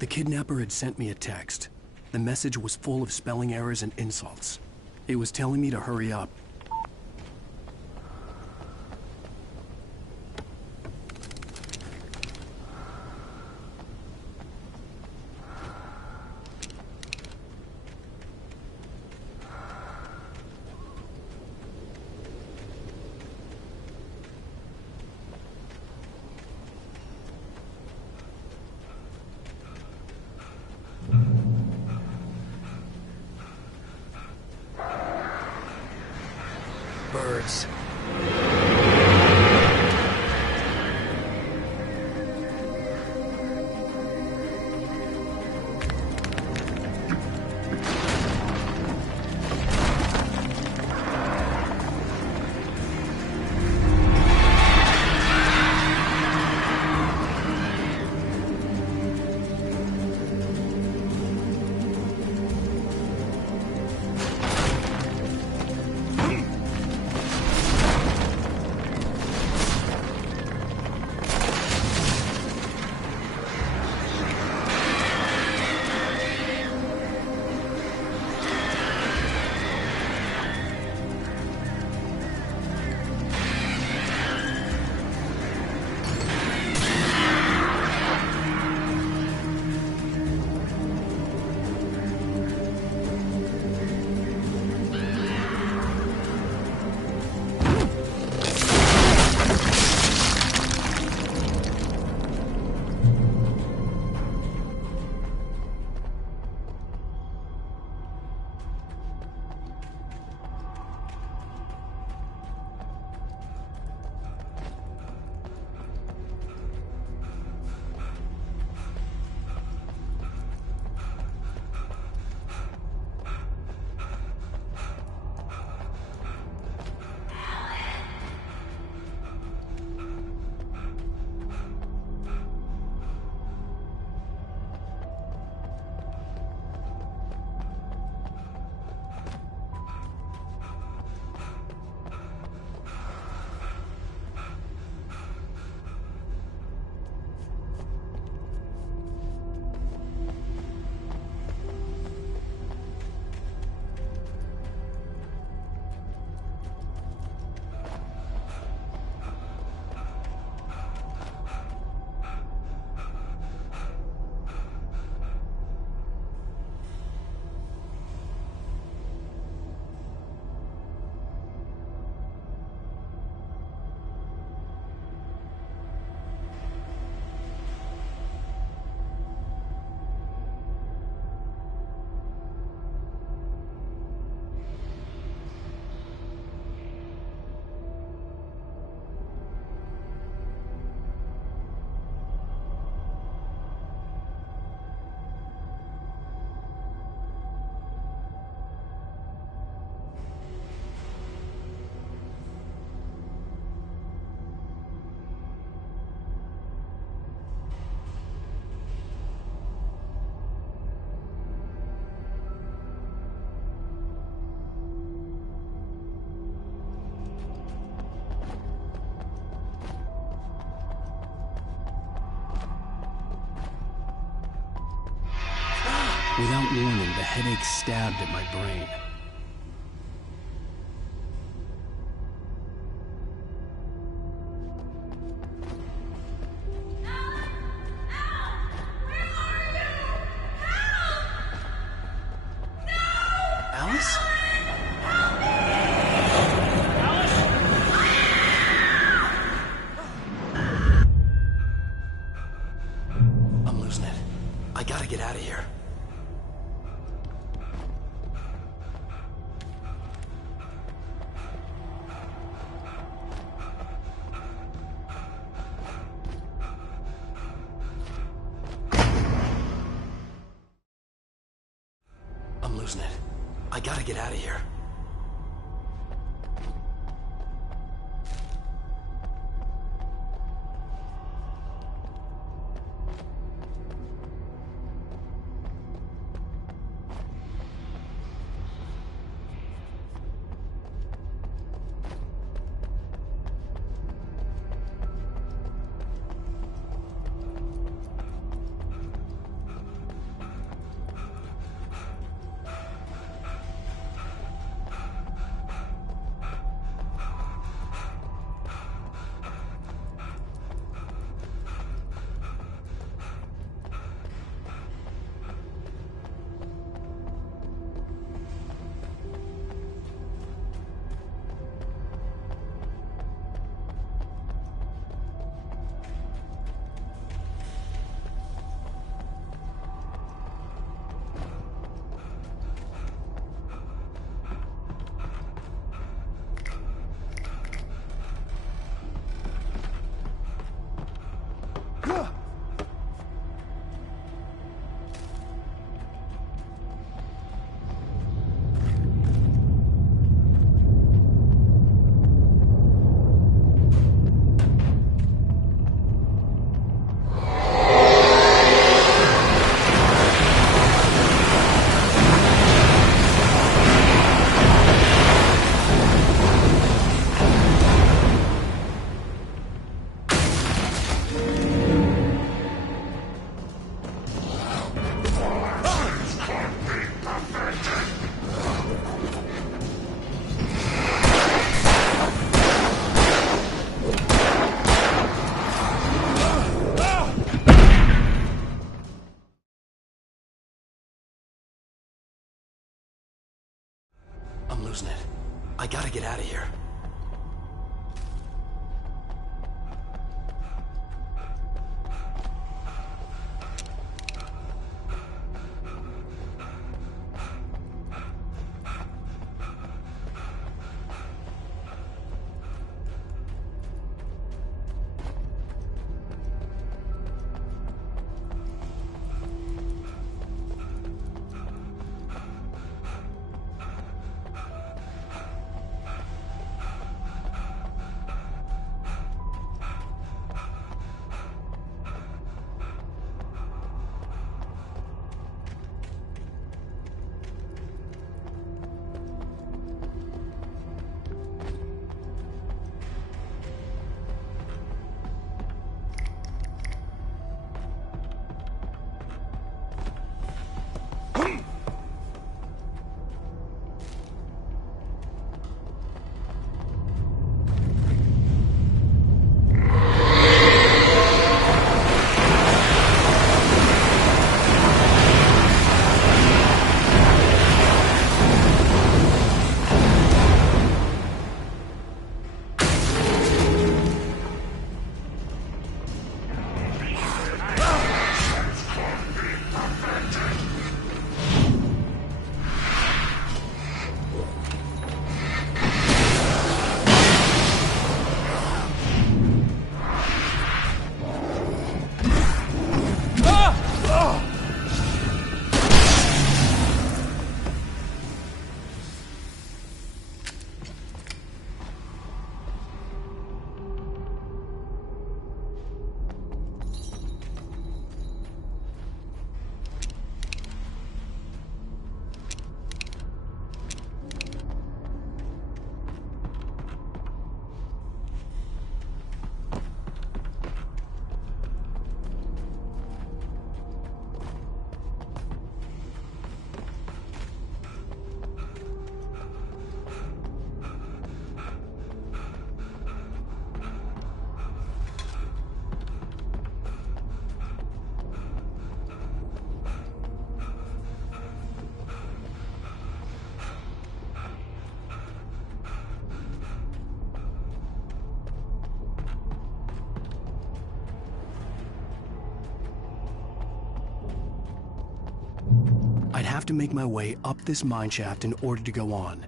The kidnapper had sent me a text. The message was full of spelling errors and insults. It was telling me to hurry up. Birds. Without warning, the headache stabbed at my brain. Alice? I'm losing it. I gotta get out of here. I'm losing it. I gotta get out of here. gotta get out of here. I'd have to make my way up this mine shaft in order to go on.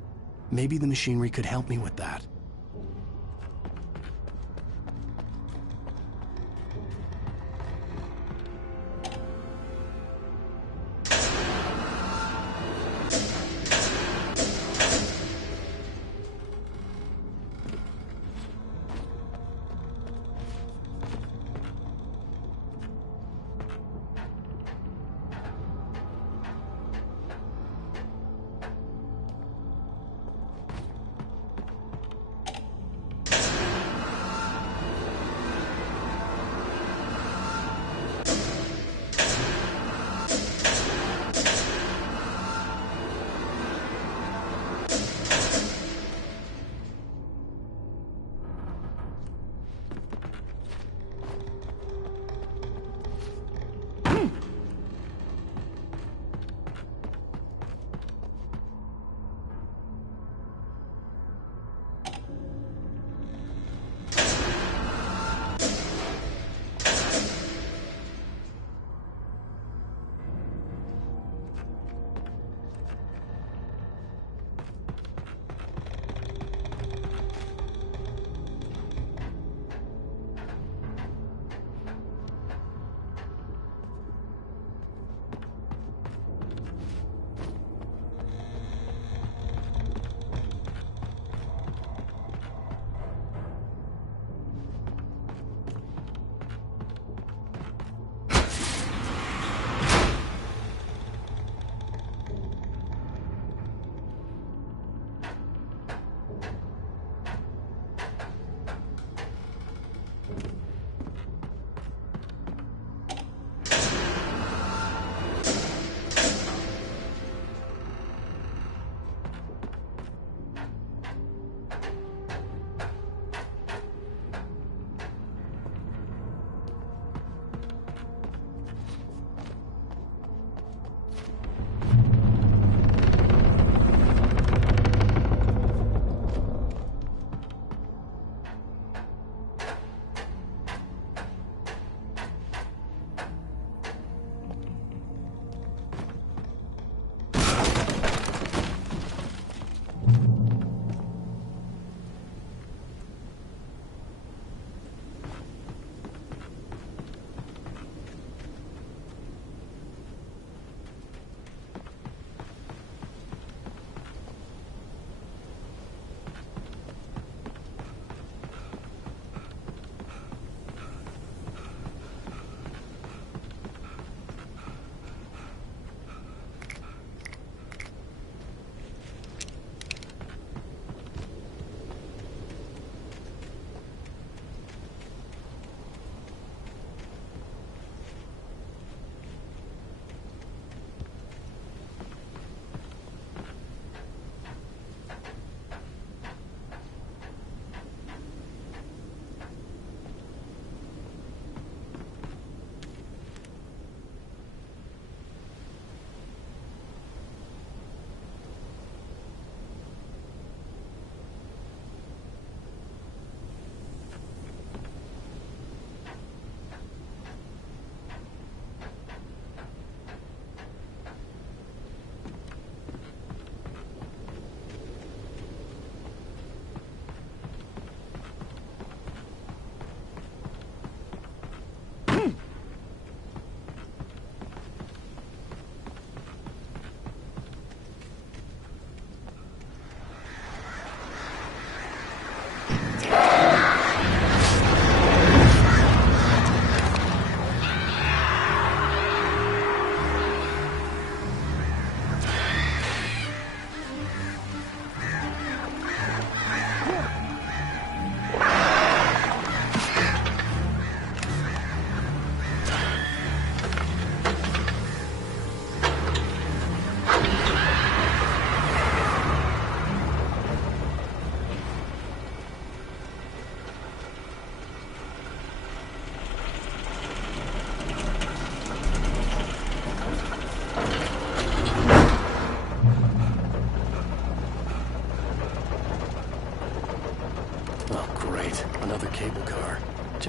Maybe the machinery could help me with that.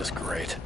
just great.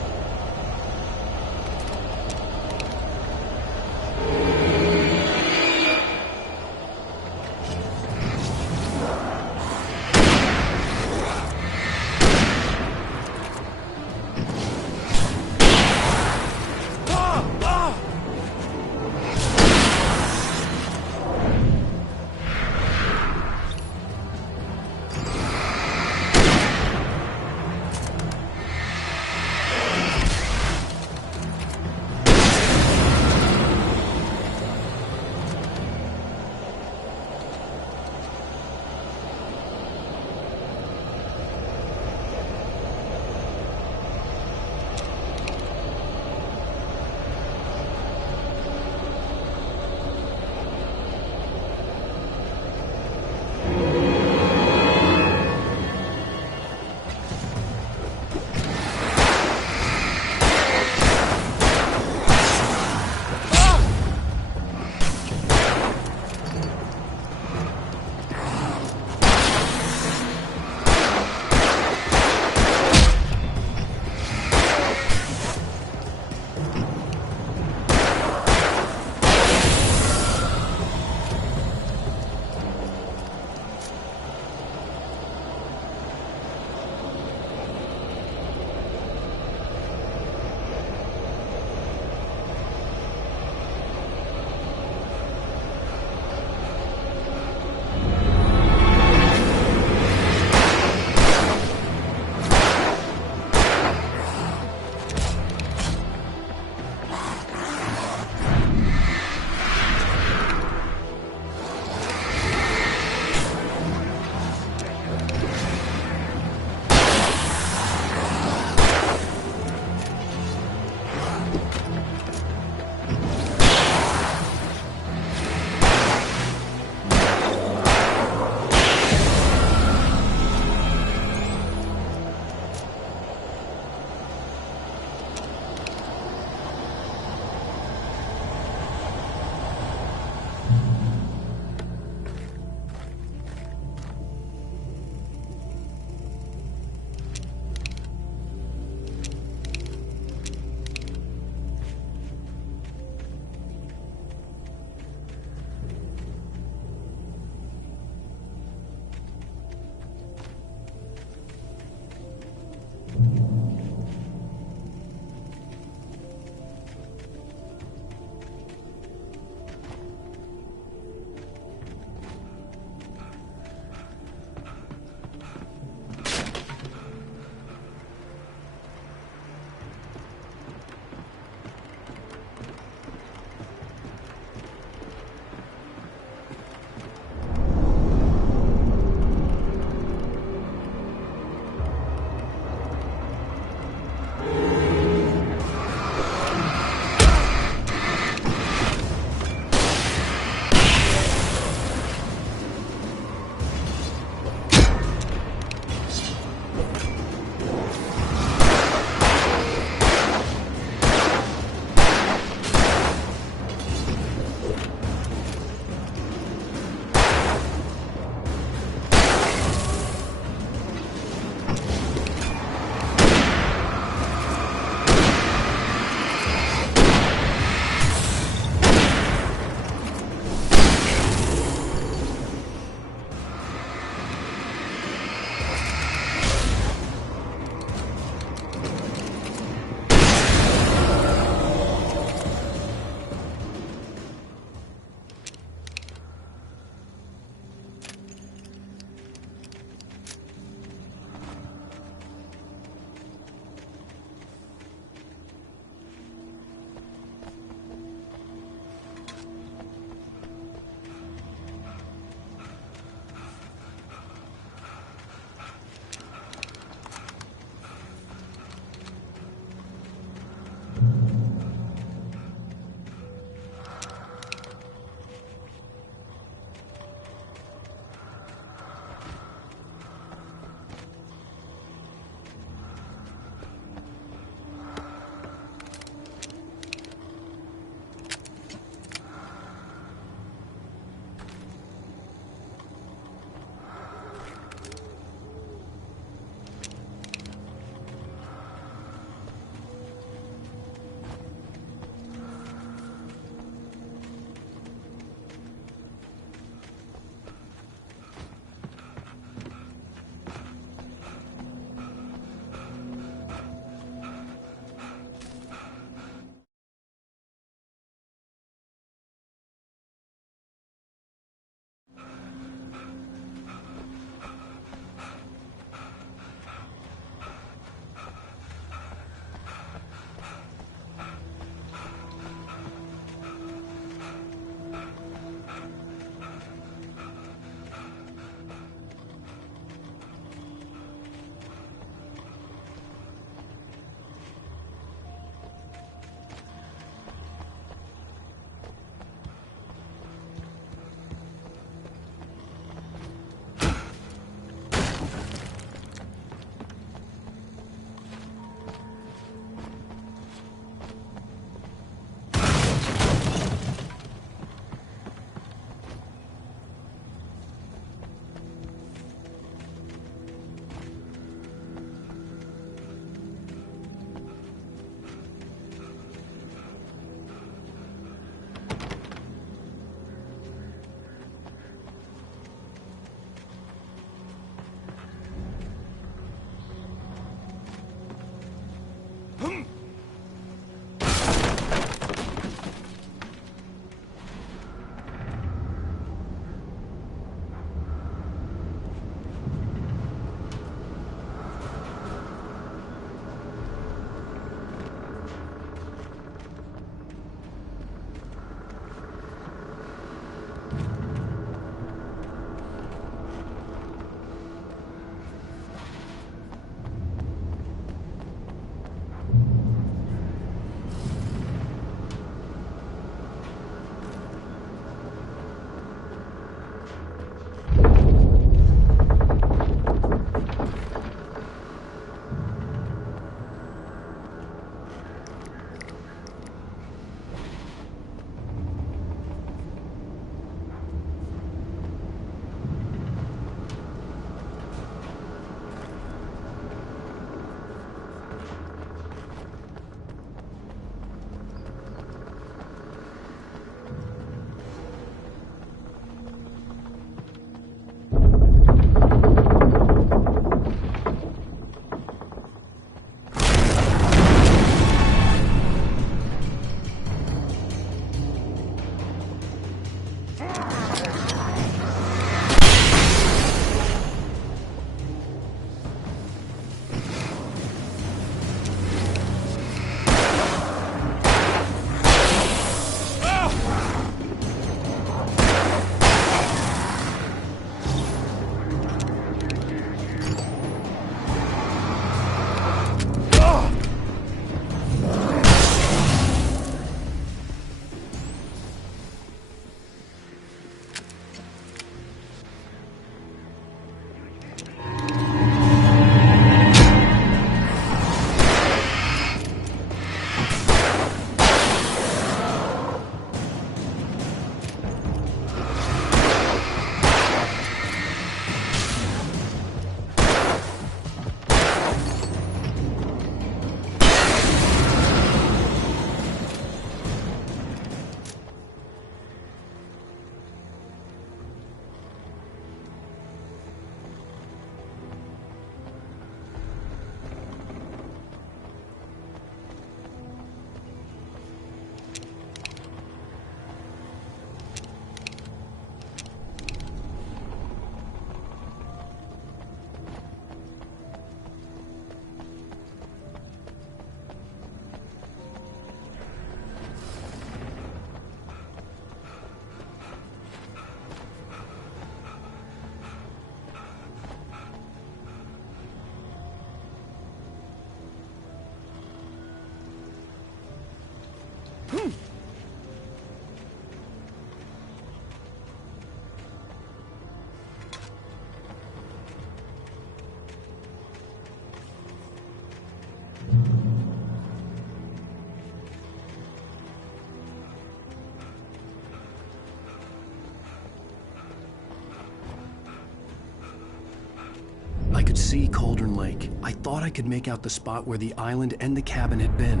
could see Cauldron Lake. I thought I could make out the spot where the island and the cabin had been.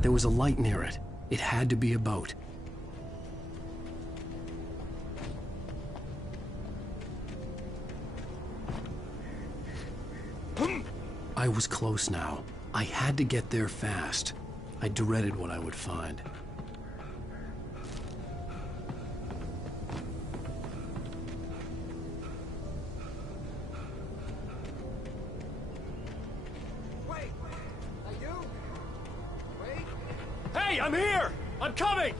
There was a light near it. It had to be a boat. I was close now. I had to get there fast. I dreaded what I would find. Wait! Are you? Wait! Hey, I'm here! I'm coming!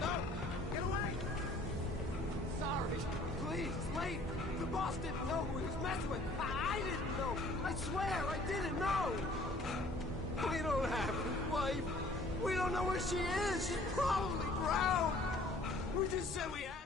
No! Get away! Sorry. Please, it's late. The boss didn't know who he was messing with. I didn't know. I swear, I didn't know. We don't have his wife. We don't know where she is. She's probably drowned. We just said we had her.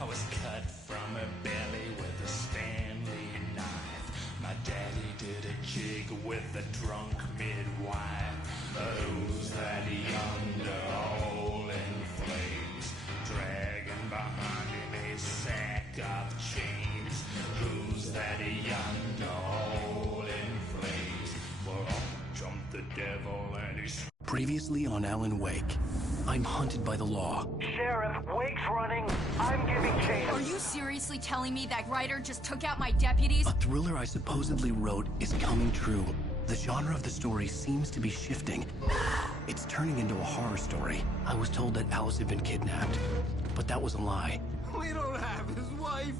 I was cut from her belly with a Stanley knife. My daddy did a jig with a drunk midwife. Who's that yonder hole in flames, dragging behind him a sack of chains? Who's that yonder hole in flames? Well, up jumped the devil and he's... Previously on Alan Wake, I'm hunted by the law. Sheriff, Wake's running. I'm giving chase. Are you seriously telling me that writer just took out my deputies? A thriller I supposedly wrote is coming true. The genre of the story seems to be shifting. It's turning into a horror story. I was told that Alice had been kidnapped, but that was a lie. We don't have his wife.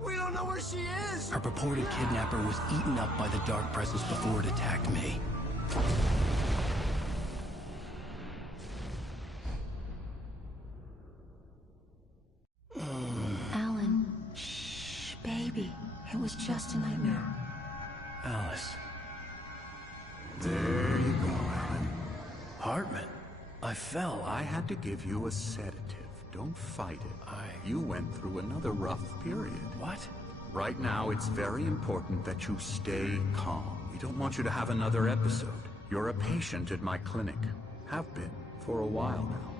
We don't know where she is. Her purported kidnapper was eaten up by the dark presence before it attacked me. Alan, shh, baby. It was just a nightmare. Alice. There you go, Alan. Hartman. I fell. I had to give you a sedative. Don't fight it. You went through another rough period. What? Right now, it's very important that you stay calm. We don't want you to have another episode. You're a patient at my clinic. Have been for a while now.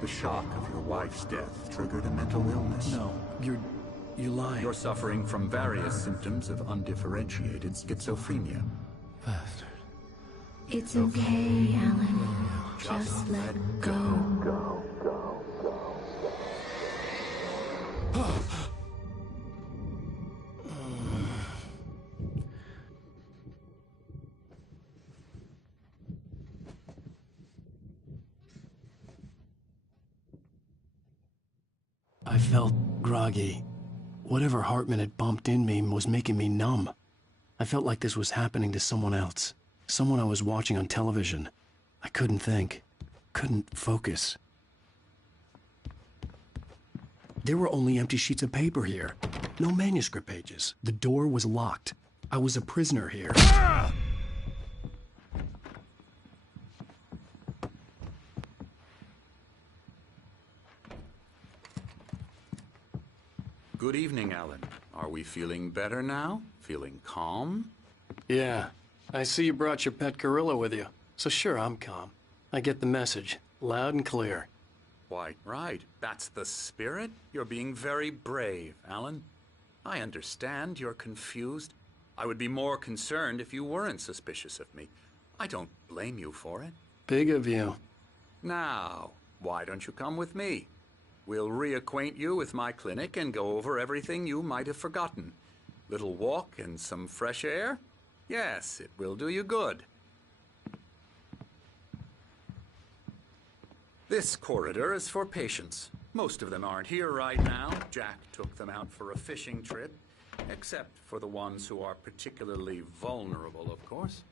The shock of your wife's death triggered a mental illness. No, you're lying. You're suffering from various symptoms of undifferentiated schizophrenia. Bastard. It's okay, Alan. Just let go. I felt groggy. Whatever Hartman had bumped in me was making me numb. I felt like this was happening to someone else. Someone I was watching on television. I couldn't think. Couldn't focus. There were only empty sheets of paper here. No manuscript pages. The door was locked. I was a prisoner here. Good evening, Alan. Are we feeling better now? Feeling calm? Yeah. I see you brought your pet gorilla with you. So sure, I'm calm. I get the message. Loud and clear. Why, right. That's the spirit. You're being very brave, Alan. I understand you're confused. I would be more concerned if you weren't suspicious of me. I don't blame you for it. Big of you. Now, why don't you come with me? We'll reacquaint you with my clinic and go over everything you might have forgotten. Little walk and some fresh air? Yes, it will do you good. This corridor is for patients. Most of them aren't here right now. Jack took them out for a fishing trip, except for the ones who are particularly vulnerable, of course.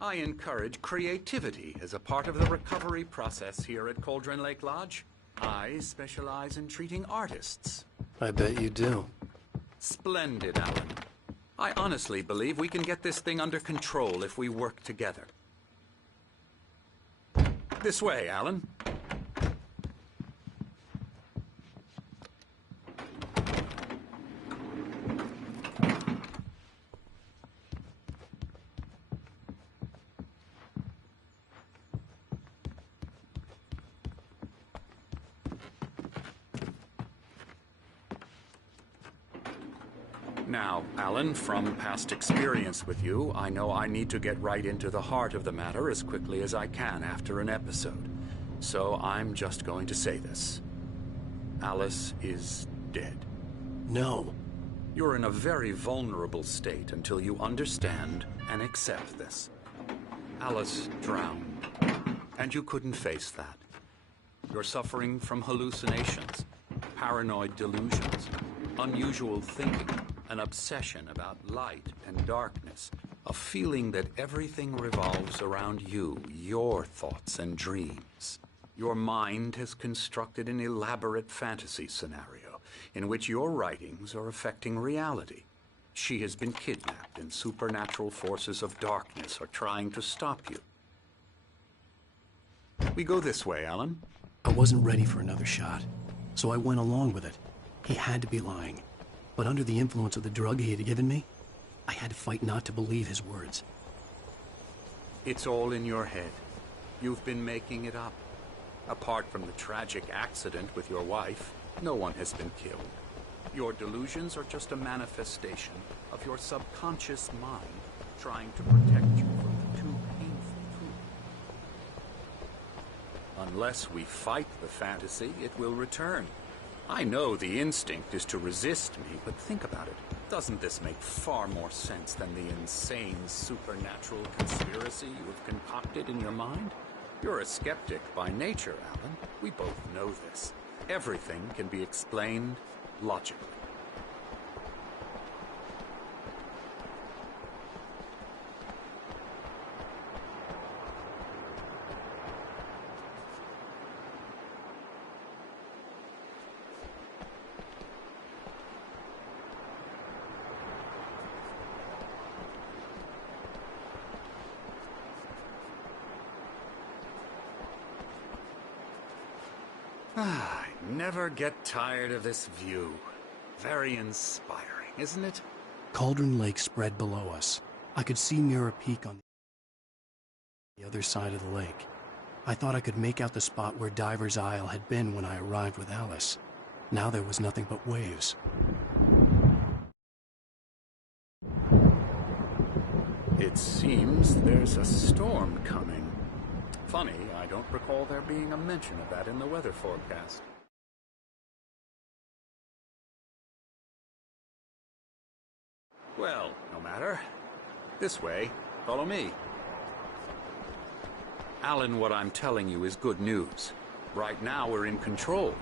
I encourage creativity as a part of the recovery process here at Cauldron Lake Lodge. I specialize in treating artists. I bet you do. Splendid, Alan. I honestly believe we can get this thing under control if we work together. This way, Alan. Now, Alan, from past experience with you, I know I need to get right into the heart of the matter as quickly as I can after an episode. So I'm just going to say this. Alice is dead. No. You're in a very vulnerable state until you understand and accept this. Alice drowned, and you couldn't face that. You're suffering from hallucinations, paranoid delusions, unusual thinking, an obsession about light and darkness, a feeling that everything revolves around you, your thoughts and dreams. Your mind has constructed an elaborate fantasy scenario in which your writings are affecting reality. She has been kidnapped and supernatural forces of darkness are trying to stop you. We go this way, Alan. I wasn't ready for another shot, so I went along with it. He had to be lying. But under the influence of the drug he had given me, I had to fight not to believe his words. It's all in your head. You've been making it up. Apart from the tragic accident with your wife, no one has been killed. Your delusions are just a manifestation of your subconscious mind trying to protect you from the too painful truth. Unless we fight the fantasy, it will return. I know the instinct is to resist me, but think about it. Doesn't this make far more sense than the insane supernatural conspiracy you have concocted in your mind? You're a skeptic by nature, Alan. We both know this. Everything can be explained logically. I never get tired of this view. Very inspiring, isn't it? Cauldron Lake spread below us. I could see Mirror Peak on the other side of the lake. I thought I could make out the spot where Diver's Isle had been when I arrived with Alice. Now there was nothing but waves. It seems there's a storm coming. Funny, I don't recall there being a mention of that in the weather forecast. Well, no matter. This way. Follow me. Alan, what I'm telling you is good news. Right now we're in control.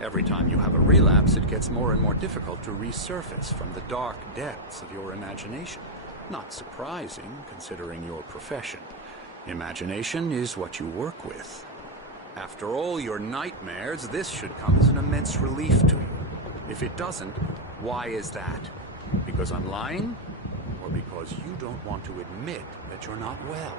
Every time you have a relapse, it gets more and more difficult to resurface from the dark depths of your imagination. Not surprising, considering your profession. Imagination is what you work with. After all your nightmares, this should come as an immense relief to you. If it doesn't, why is that? Because I'm lying? Or because you don't want to admit that you're not well?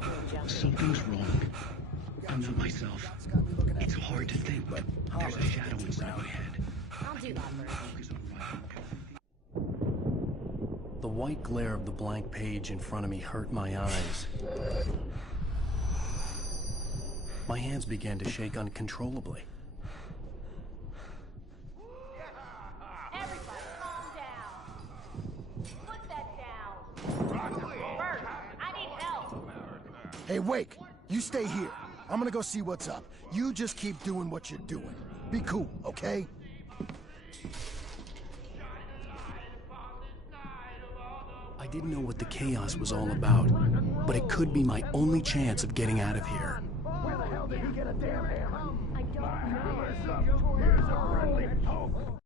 Something's wrong. I'm not myself. It's hard to think, but there's a shadow inside my head. I'll do that first. The white glare of the blank page in front of me hurt my eyes. My hands began to shake uncontrollably. Everybody, calm down. Put that down. Bert, I need help. Hey, Wake, you stay here. I'm gonna go see what's up. You just keep doing what you're doing. Be cool, okay? I didn't know what the chaos was all about, but it could be my only chance of getting out of here. Where the hell did he get a damn hammer? I don't know. Here's a friendly poke.